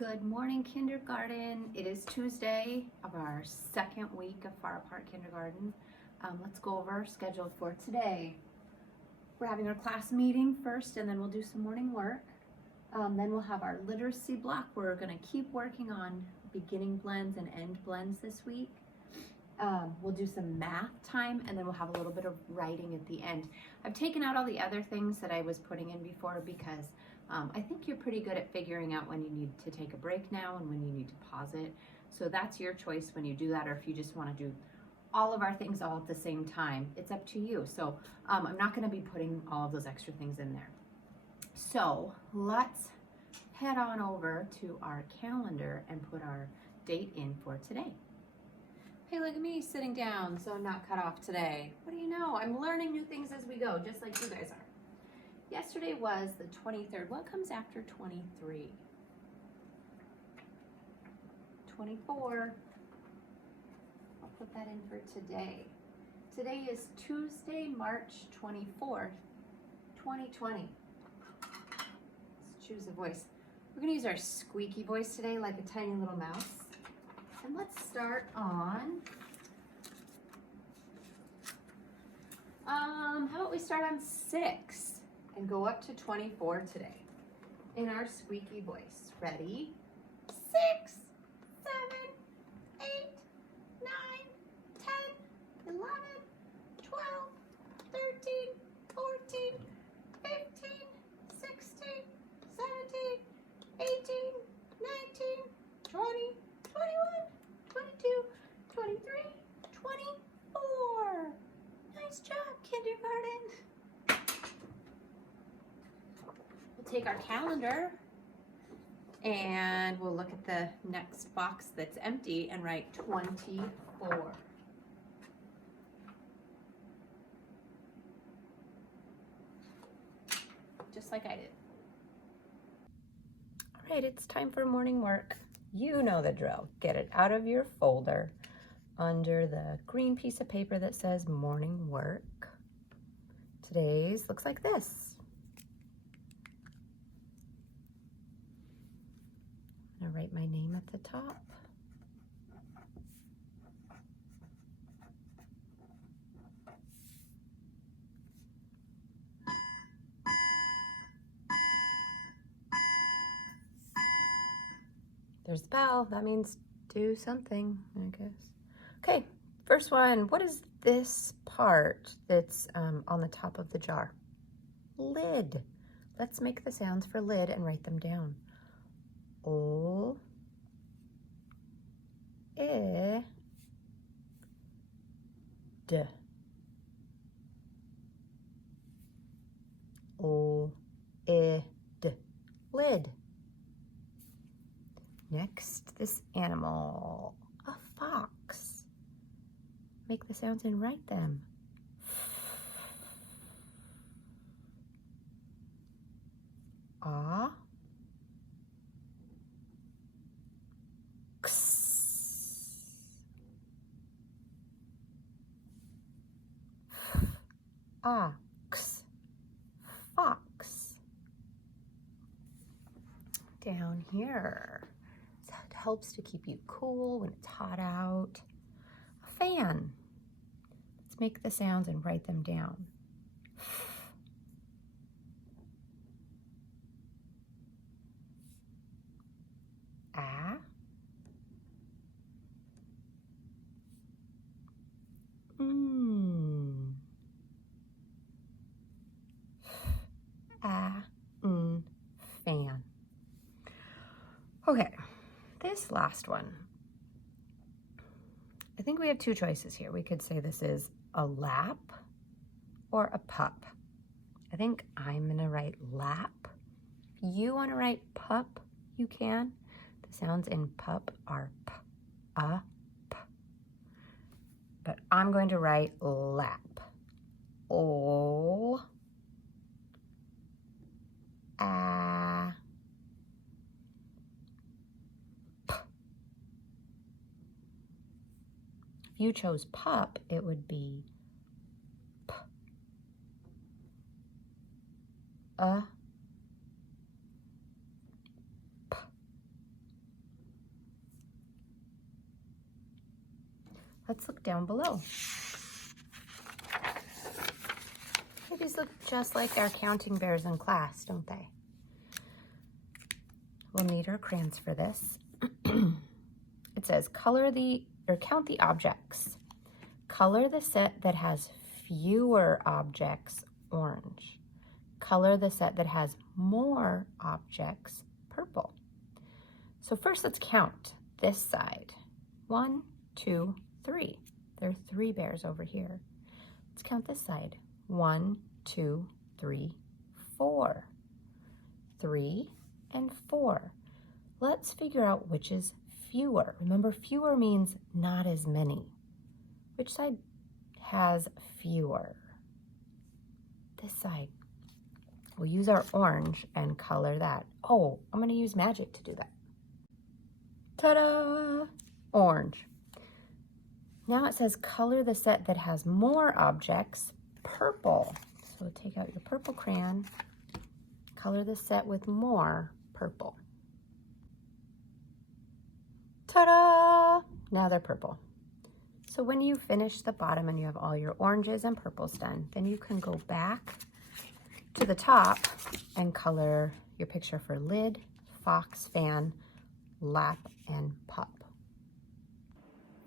Good morning, kindergarten. It is Tuesday of our second week of Far Apart Kindergarten. Let's go over our schedule for today. We're having our class meeting first, and then we'll do some morning work. Then we'll have our literacy block. We're going to keep working on beginning blends and end blends this week. We'll do some math time, and then we'll have a little bit of writing at the end. I've taken out all the other things that I was putting in before because I think you're pretty good at figuring out when you need to take a break now and when you need to pause it. So that's your choice when you do that, or if you just want to do all of our things all at the same time, it's up to you. So I'm not going to be putting all of those extra things in there. So let's head on over to our calendar and put our date in for today. Hey, look at me sitting down, so I'm not cut off today. What do you know? I'm learning new things as we go, just like you guys are. Yesterday was the 23rd. What comes after 23? 24. I'll put that in for today. Today is Tuesday, March 24th, 2020. Let's choose a voice. We're going to use our squeaky voice today, like a tiny little mouse. And let's start on, how about we start on 6 and go up to 24 today in our squeaky voice. Ready? 6, 7, 8, 9, 10, 11, 12, 13, 14, 15, 16, 17, 18, 19, 20, 21, 22, 23, 24. Nice job, kindergarten. We'll take our calendar and we'll look at the next box that's empty and write 24. Just like I did. All right, it's time for morning work. You know the drill. Get it out of your folder under the green piece of paper that says morning work. Today's looks like this. I'm gonna write my name at the top. There's the bell. That means do something, I guess. Okay, first one. What is this part that's on the top of the jar? Lid. Let's make the sounds for lid and write them down. O, I, D. O, I, D. Lid. Next, this animal, a fox. Make the sounds and write them. Ah. X. Ox. Fox. Down here. It helps to keep you cool when it's hot out. A fan. Let's make the sounds and write them down. A. Fan. Okay, this last one. I think we have two choices here. We could say this is a lap or a pup. I think I'm gonna write lap. If you wanna write pup, you can. The sounds in pup are p, p. But I'm going to write lap. O, a, p. If you chose pup, it would be p, a, p. Let's look down below. These look just like our counting bears in class, don't they? We'll need our crayons for this. It says count the objects. Color the set that has fewer objects orange. Color the set that has more objects purple. So first let's count this side. 1, 2, 3. There are 3 bears over here. Let's count this side. 1, 2, 3, 4. 3 and 4. Let's figure out which is fewer. Remember, fewer means not as many. Which side has fewer? This side. We'll use our orange and color that. Oh, I'm going to use magic to do that. Ta-da! Orange. Now it says color the set that has more objects purple. So take out your purple crayon, color the set with more purple. Ta-da! Now they're purple. So when you finish the bottom and you have all your oranges and purples done, then you can go back to the top and color your picture for lid, fox, fan, lap, and pup.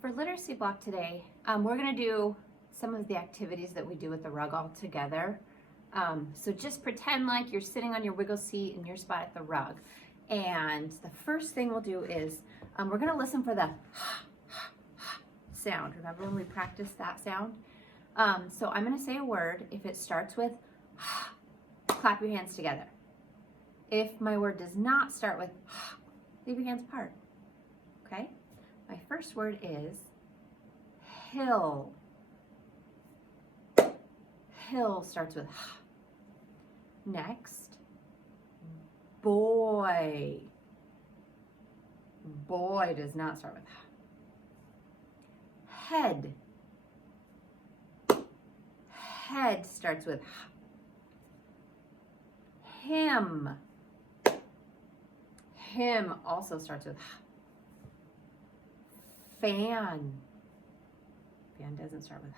For literacy block today, we're going to do some of the activities that we do with the rug all together. So just pretend like you're sitting on your wiggle seat in your spot at the rug. And the first thing we'll do is we're going to listen for the sound. Remember when we practiced that sound? So I'm going to say a word. If it starts with clap your hands together. If my word does not start with leave your hands apart. Okay? My first word is hill. Hill starts with Next, boy. Boy does not start with Head. Head starts with Him. Him also starts with Fan. Fan doesn't start with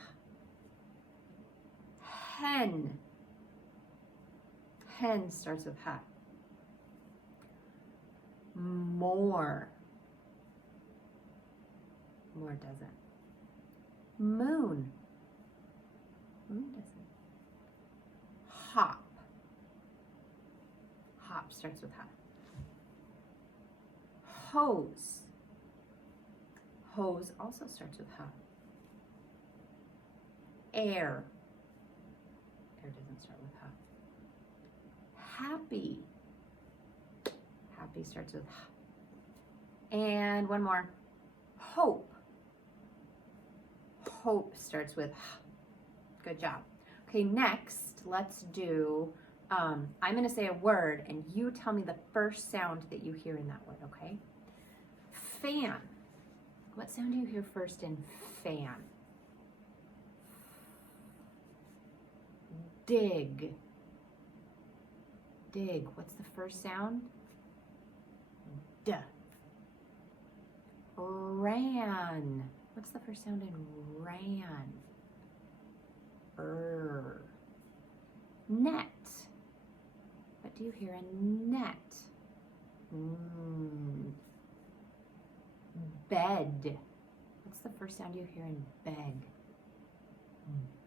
Hen. Hen starts with More. More doesn't. Moon. Moon doesn't. Hop. Hop starts with Hose. Hose also starts with Air. Air doesn't start with Happy. Happy starts with And one more. Hope. Hope starts with Good job. Okay, next, let's do, I'm going to say a word, and you tell me the first sound that you hear in that word, okay? Fan. What sound do you hear first in fan? Dig. Dig. What's the first sound? D. Ran. What's the first sound in ran? Net. What do you hear in net? Bed. What's the first sound you hear in bed?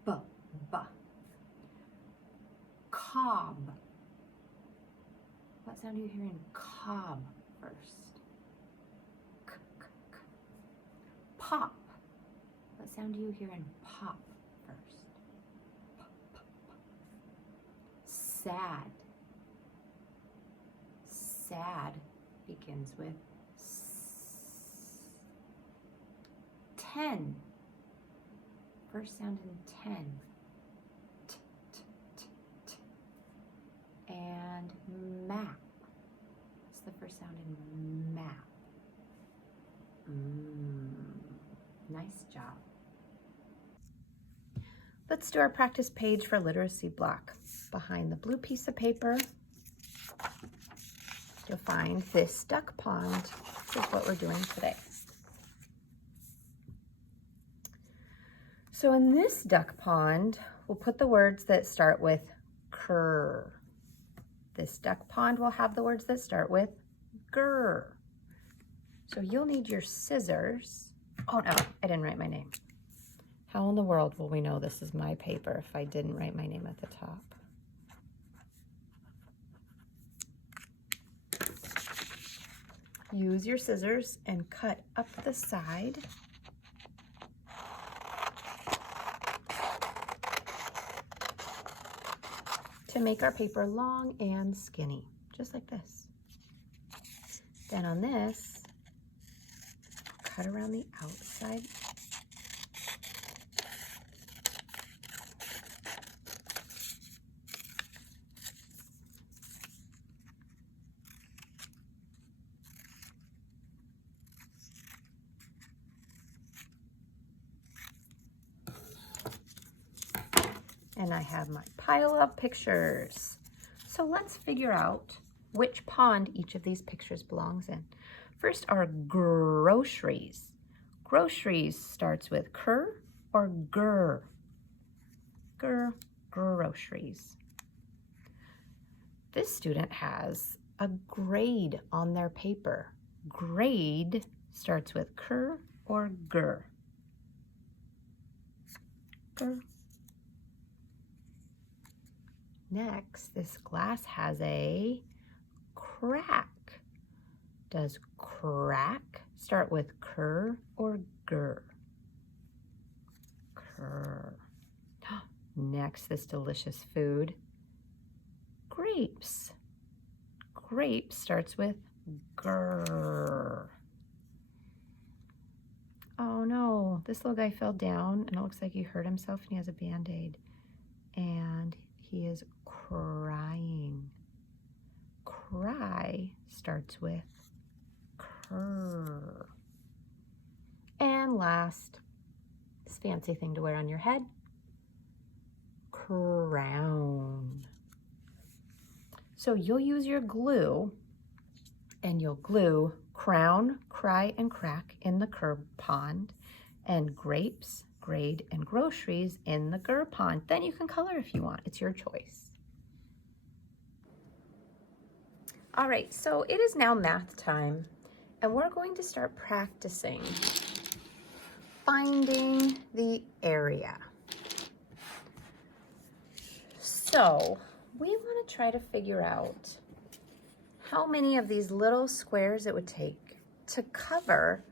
B. Cob. What sound do you hear in cob first? K. Pop. What sound do you hear in pop first? P. Sad. Sad begins with S. 10. First sound in 10. T. And map. What's the first sound in map? Nice job. Let's do our practice page for literacy block. Behind the blue piece of paper, you'll find this duck pond. This is what we're doing today. So in this duck pond, we'll put the words that start with cur. This duck pond will have the words that start with gur. So you'll need your scissors. Oh no, I didn't write my name. How in the world will we know this is my paper if I didn't write my name at the top? Use your scissors and cut up the side. To make our paper long and skinny, just like this. Then on this, cut around the outside. And I have my pile of pictures. So let's figure out which pond each of these pictures belongs in. First are groceries. Groceries starts with cur or gur. Gur, groceries. This student has a grade on their paper. Grade starts with cur or gur. Gur. Next, this glass has a crack. Does crack start with cur or gur? Cur. Next, this delicious food, grapes. Grape starts with gur. Oh no, this little guy fell down and it looks like he hurt himself and he has a Band-Aid. And he is crying. Cry starts with cur. And last, this fancy thing to wear on your head, crown. So you'll use your glue and you'll glue crown, cry, and crack in the cur pond and grapes, grade, and groceries in the gur pond. Then you can color if you want. It's your choice. All right, so it is now math time, and we're going to start practicing finding the area. So we want to try to figure out how many of these little squares it would take to cover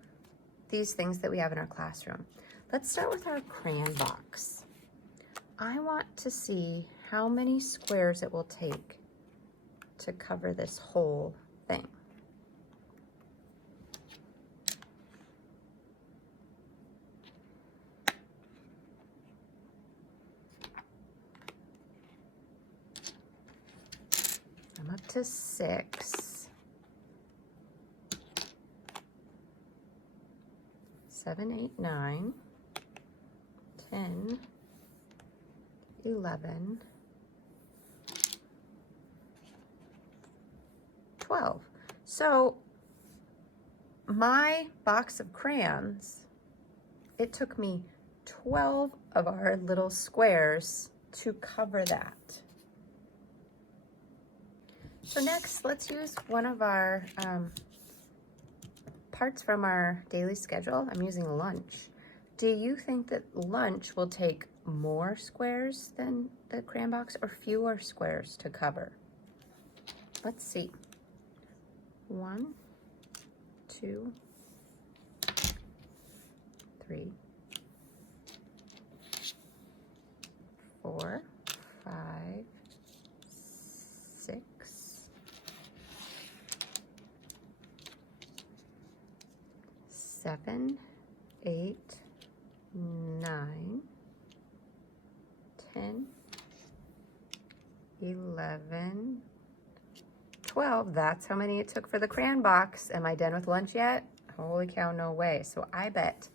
these things that we have in our classroom. Let's start with our crayon box. I want to see how many squares it will take to cover this whole thing. I'm up to 6. 7, 8, 9, 10, 11, 12. So my box of crayons, it took me 12 of our little squares to cover that. So next, let's use one of our parts from our daily schedule. I'm using lunch. Do you think that lunch will take more squares than the crayon box or fewer squares to cover? Let's see. 1, 2, 3, 4, 5, 6, 7, 8, 9, 10, 11, 12. That's how many it took for the crayon box. Am I done with lunch yet? Holy cow, no way. So I bet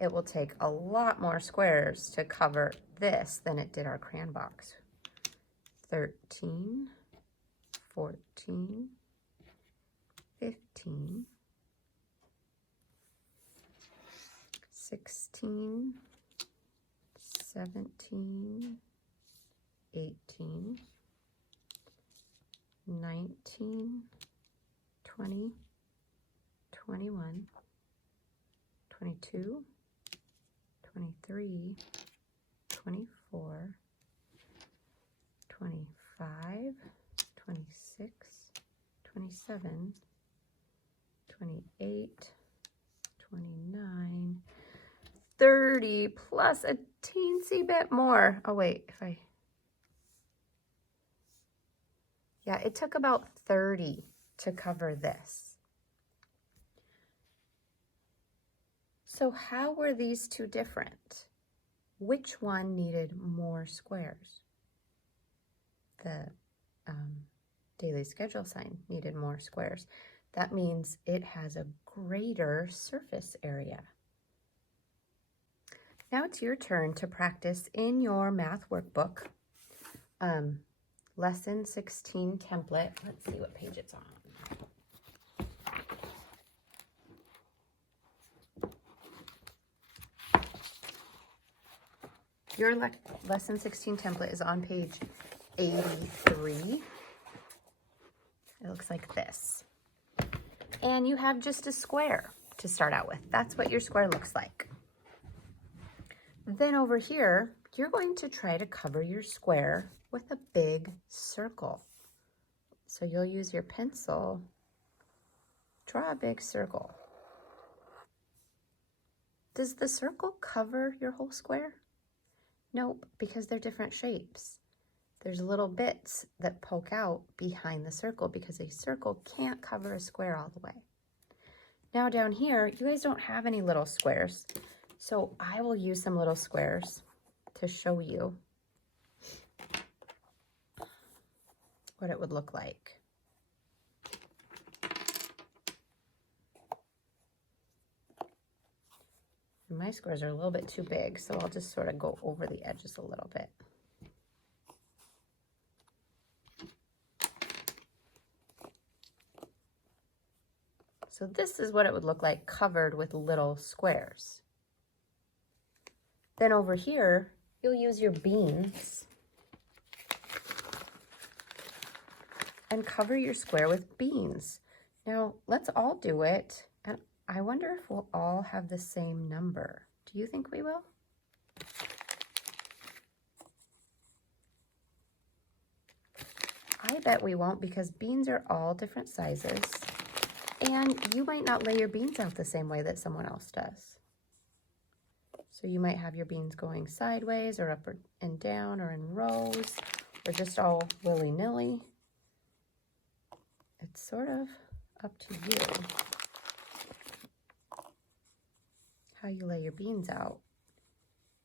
it will take a lot more squares to cover this than it did our crayon box. 13, 14, 15, 16, 17, 18, 19, 20, 21, 22, 23, 24, 25, 26, 27, 28, 29, 30, plus a teensy bit more. Oh wait, yeah, it took about 30 to cover this. So how were these two different? Which one needed more squares? The daily schedule sign needed more squares. That means it has a greater surface area. Now it's your turn to practice in your math workbook. Lesson 16 template. Let's see what page it's on. Your lesson 16 template is on page 83. It looks like this. And you have just a square to start out with. That's what your square looks like. Then over here, you're going to try to cover your square with a big circle. So you'll use your pencil, draw a big circle. Does the circle cover your whole square? Nope, because they're different shapes. There's little bits that poke out behind the circle because a circle can't cover a square all the way. Now down here, you guys don't have any little squares, so I will use some little squares to show you what it would look like. And my squares are a little bit too big, so I'll just sort of go over the edges a little bit. So this is what it would look like covered with little squares. Then over here, you'll use your beans and cover your square with beans. Now, let's all do it, and I wonder if we'll all have the same number. Do you think we will? I bet we won't because beans are all different sizes, and you might not lay your beans out the same way that someone else does. So you might have your beans going sideways or up and down or in rows or just all willy-nilly. It's sort of up to you how you lay your beans out.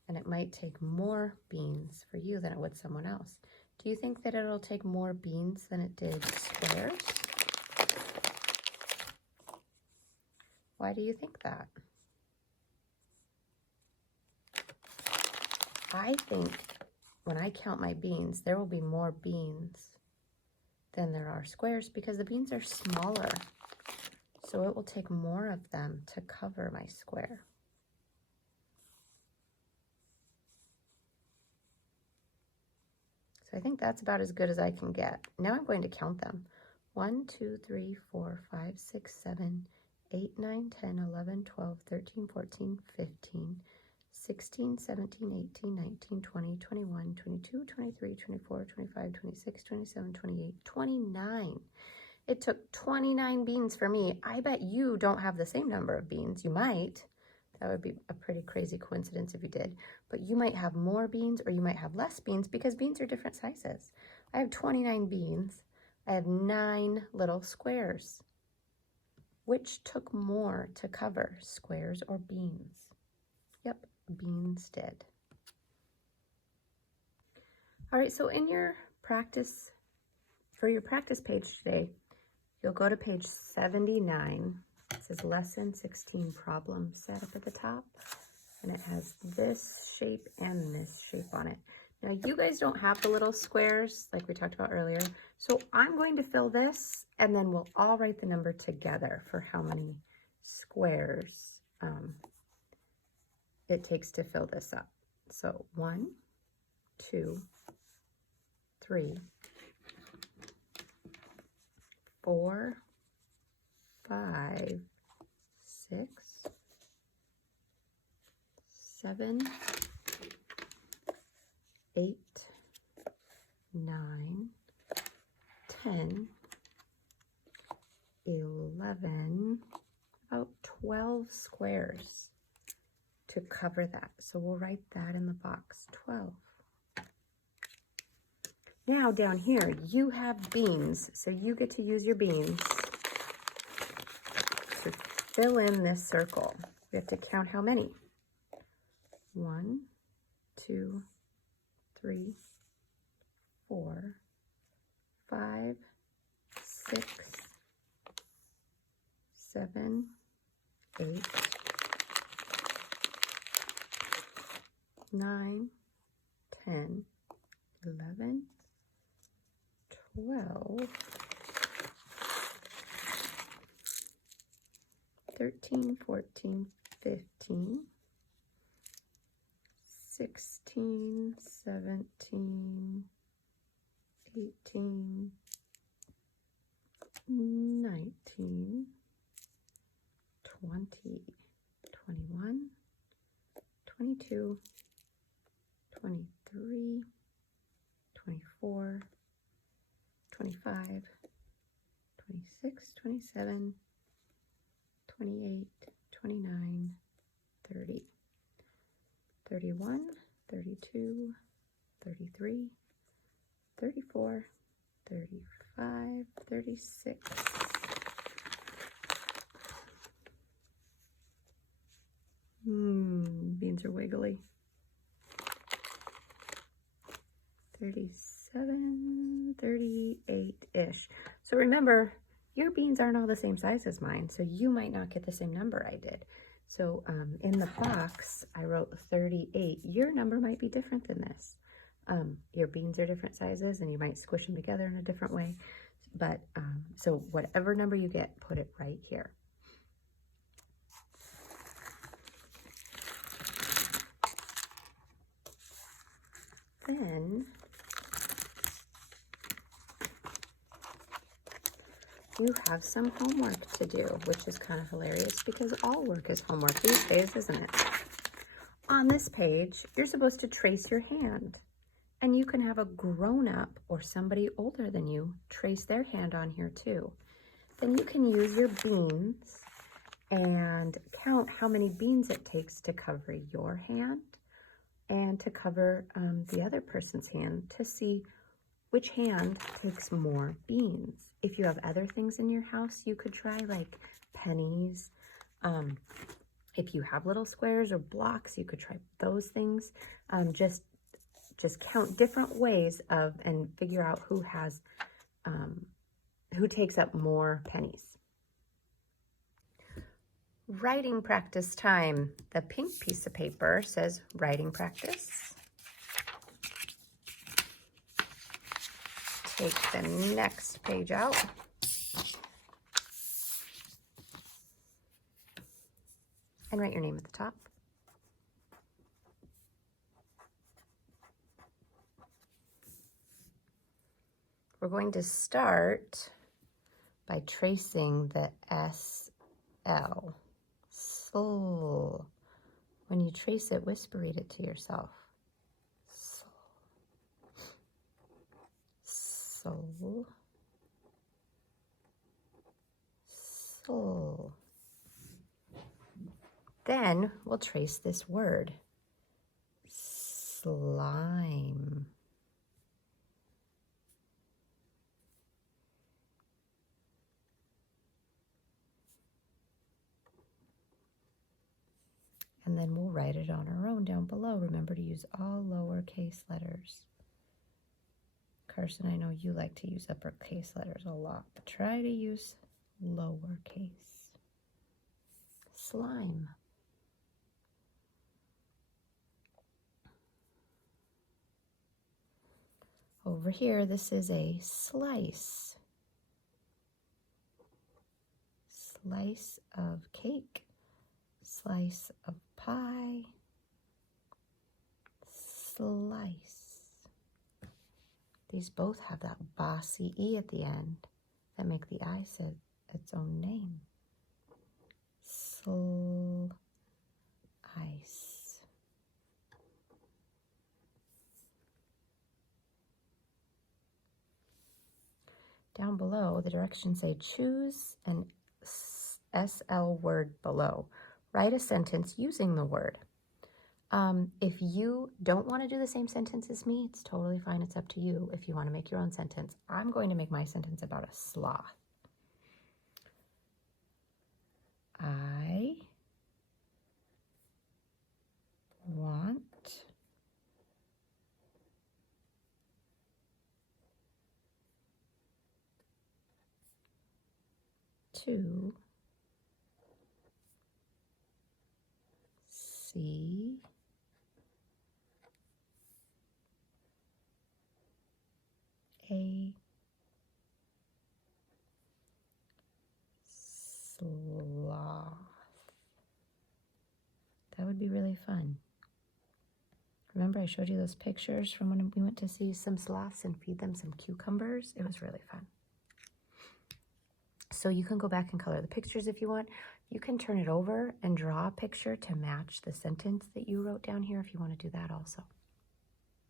And it might take more beans for you than it would someone else. Do you think that it'll take more beans than it did squares? Why do you think that? I think when I count my beans, there will be more beans than there are squares because the beans are smaller. So it will take more of them to cover my square. So I think that's about as good as I can get. Now I'm going to count them. 1, 2, 3, 4, 5, 6, 7, 8, 9, 10, 11, 12, 13, 14, 15, 16, 17, 18, 19, 20, 21, 22, 23, 24, 25, 26, 27, 28, 29. It took 29 beans for me. I bet you don't have the same number of beans. You might. That would be a pretty crazy coincidence if you did. But you might have more beans or you might have less beans because beans are different sizes. I have 29 beans. I have 9 little squares. Which took more to cover, squares or beans? Yep, beans did. All right, so in your practice, for your practice page today, you'll go to page 79. It says lesson 16 problem set up at the top, and it has this shape and this shape on it. Now you guys don't have the little squares like we talked about earlier, so I'm going to fill this and then we'll all write the number together for how many squares it takes to fill this up. So 1, 2, 3, 4, 5, 6, 7, 8, 9, 10, 11, about 12 squares to cover that. So we'll write that in the box, 12. Now down here, you have beans, so you get to use your beans to fill in this circle. We have to count how many. 1, 2, 3, 4, 5, 6, 7, 8, 9, 10, 11, 12, 13, 14, 15, 16, 17, 18, 19, 20, 21, 22, 23, 24, 25, 26, 27, 28, 29, 30, 31, 32, 33, 34, 35, 36. Beans are wiggly. 37, 38-ish. So remember, your beans aren't all the same size as mine, so you might not get the same number I did. So in the box, I wrote 38. Your number might be different than this. Your beans are different sizes, and you might squish them together in a different way. But so whatever number you get, put it right here. Then you have some homework to do, which is kind of hilarious because all work is homework these days, isn't it? On this page, you're supposed to trace your hand, and you can have a grown-up or somebody older than you trace their hand on here too. Then you can use your beans and count how many beans it takes to cover your hand and to cover the other person's hand to see which hand takes more beans. If you have other things in your house, you could try like pennies. If you have little squares or blocks, you could try those things. Just count different ways of and figure out who has who takes up more pennies. Writing practice time. The pink piece of paper says writing practice. Take the next page out. And write your name at the top. We're going to start by tracing the SL. Soul. When you trace it, whisper read it to yourself. Soul. Soul. Then we'll trace this word. Slime. And then we'll write it on our own down below. Remember to use all lowercase letters. Carson, I know you like to use uppercase letters a lot, but try to use lowercase. Slime. Over here, this is a slice. Slice of cake. Slice of pie, Slice. These both have that bossy E at the end that make the I say its own name. Ice. Down below, the directions say choose an SL word below. Write a sentence using the word. If you don't want to do the same sentence as me, it's totally fine. It's up to you if you want to make your own sentence. I'm going to make my sentence about a sloth. I want to see a sloth. That would be really fun. Remember I showed you those pictures from when we went to see some sloths and feed them some cucumbers? It was really fun. So you can go back and color the pictures if you want. You can turn it over and draw a picture to match the sentence that you wrote down here if you want to do that also.